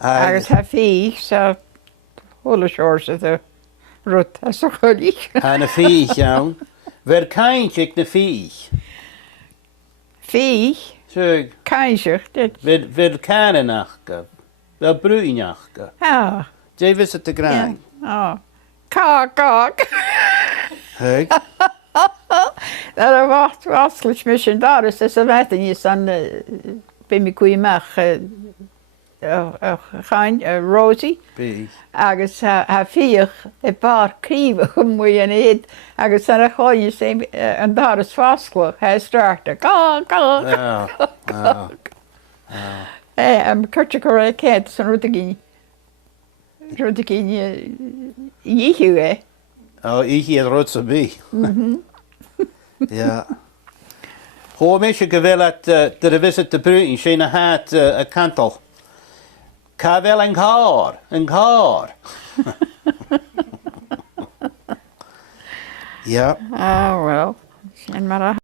Agus ha fi sa holle shorse de rut as so cholich. Ha na fiich iawn. Fer caintig na fiich. Fi, Sug, keizer, dit. fer canenachga. Fel brwynachga. Ah, Jay visit the ja. grand. Oh. Kak. Hug. Dat wacht waslich mission daar is dus weet je dan bij me koeie mag gaan Rosie. Be. Agus ha vier een paar krieven moet je niet. Agus dan ga je zijn en daar is vastgelopen. Hij startte. Kak. Oh. Oh. En kurtje korrekt kent zo'n route je Oh, ich hier rots be. Ja. Ho mis je gewil at de visit de brewing she na hat a cantal. Ka wel een car. Ja. Ah, well. En maar